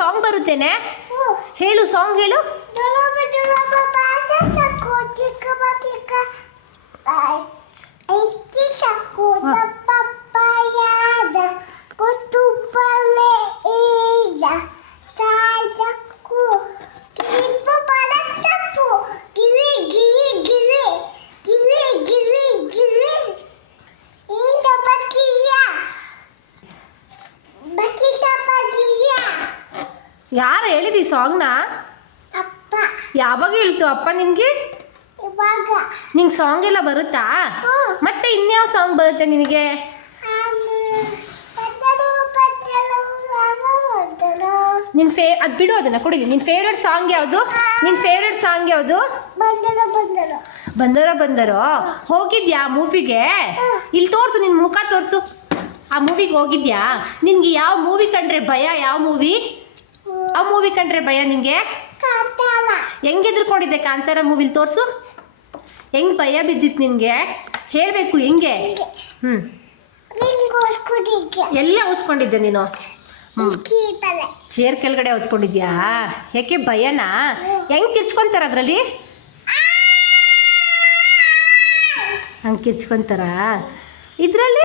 Song ಬರುತ್ತೇನೆ? ಹೇಳು, song ಹೇಳು. ಯಾರು ಹೇಳಿದಿ ಸಾಂಗ್ನ? ಯಾವಾಗ ಹೇಳ್ತು ಅಪ್ಪ ನಿನ್ಗೆ? ನಿಂಗೆ ಸಾಂಗ್ ಎಲ್ಲ ಬರುತ್ತಾ? ಮತ್ತೆ ಇನ್ಯಾವ ಸಾಂಗ್ ಬರುತ್ತೆ ನಿನಗೆ? ಅದು ಬಿಡು, ಅದನ್ನ ಕೊಡಿ. ನಿನ್ನ ಫೇವ್ರೆಟ್ ಸಾಂಗ್ ಯಾವುದು? ಬಂದರೋ ಹೋಗಿದ್ಯಾ ಮೂವಿಗೆ? ಇಲ್ಲಿ ತೋರಿಸು, ನಿನ್ನ ಮುಖ ತೋರಿಸು. ಆ ಮೂವಿಗೆ ಹೋಗಿದ್ಯಾ? ನಿನ್ಗೆ ಯಾವ ಮೂವಿ ಕಂಡ್ರೆ ಭಯ? ಯಾವ ಮೂವಿ ಕಂಡ್ರೆ ಭಯ ನಿಂಗೆ? ಹೆಂಗ್ ಎದ್ರುಕೊಂಡಿದ್ದೆ ಕಾಂತಾರ ಮೂವಿಲಿ? ತೋರಿಸು, ಹೆಂಗ್ ಭಯ ಬಿದ್ದಿತ್ತು ನಿನಗೆ? ಹೇಳಬೇಕು ಹೆಂಗೆ? ಎಲ್ಲ ಉಸ್ಕೊಂಡಿದ್ದೆ ನೀನು? ಚೇರ್ ಕೆಳಗಡೆ ಹೊತ್ಕೊಂಡಿದ್ಯಾ? ಯಾಕೆ ಭಯನಾ? ಹೆಂಗ್ ಕಿರ್ಚ್ಕೊಂತಾರ ಅದರಲ್ಲಿ? ಹಂಗೆ ಕಿರ್ಚ್ಕೊಂತಾರ ಇದರಲ್ಲಿ?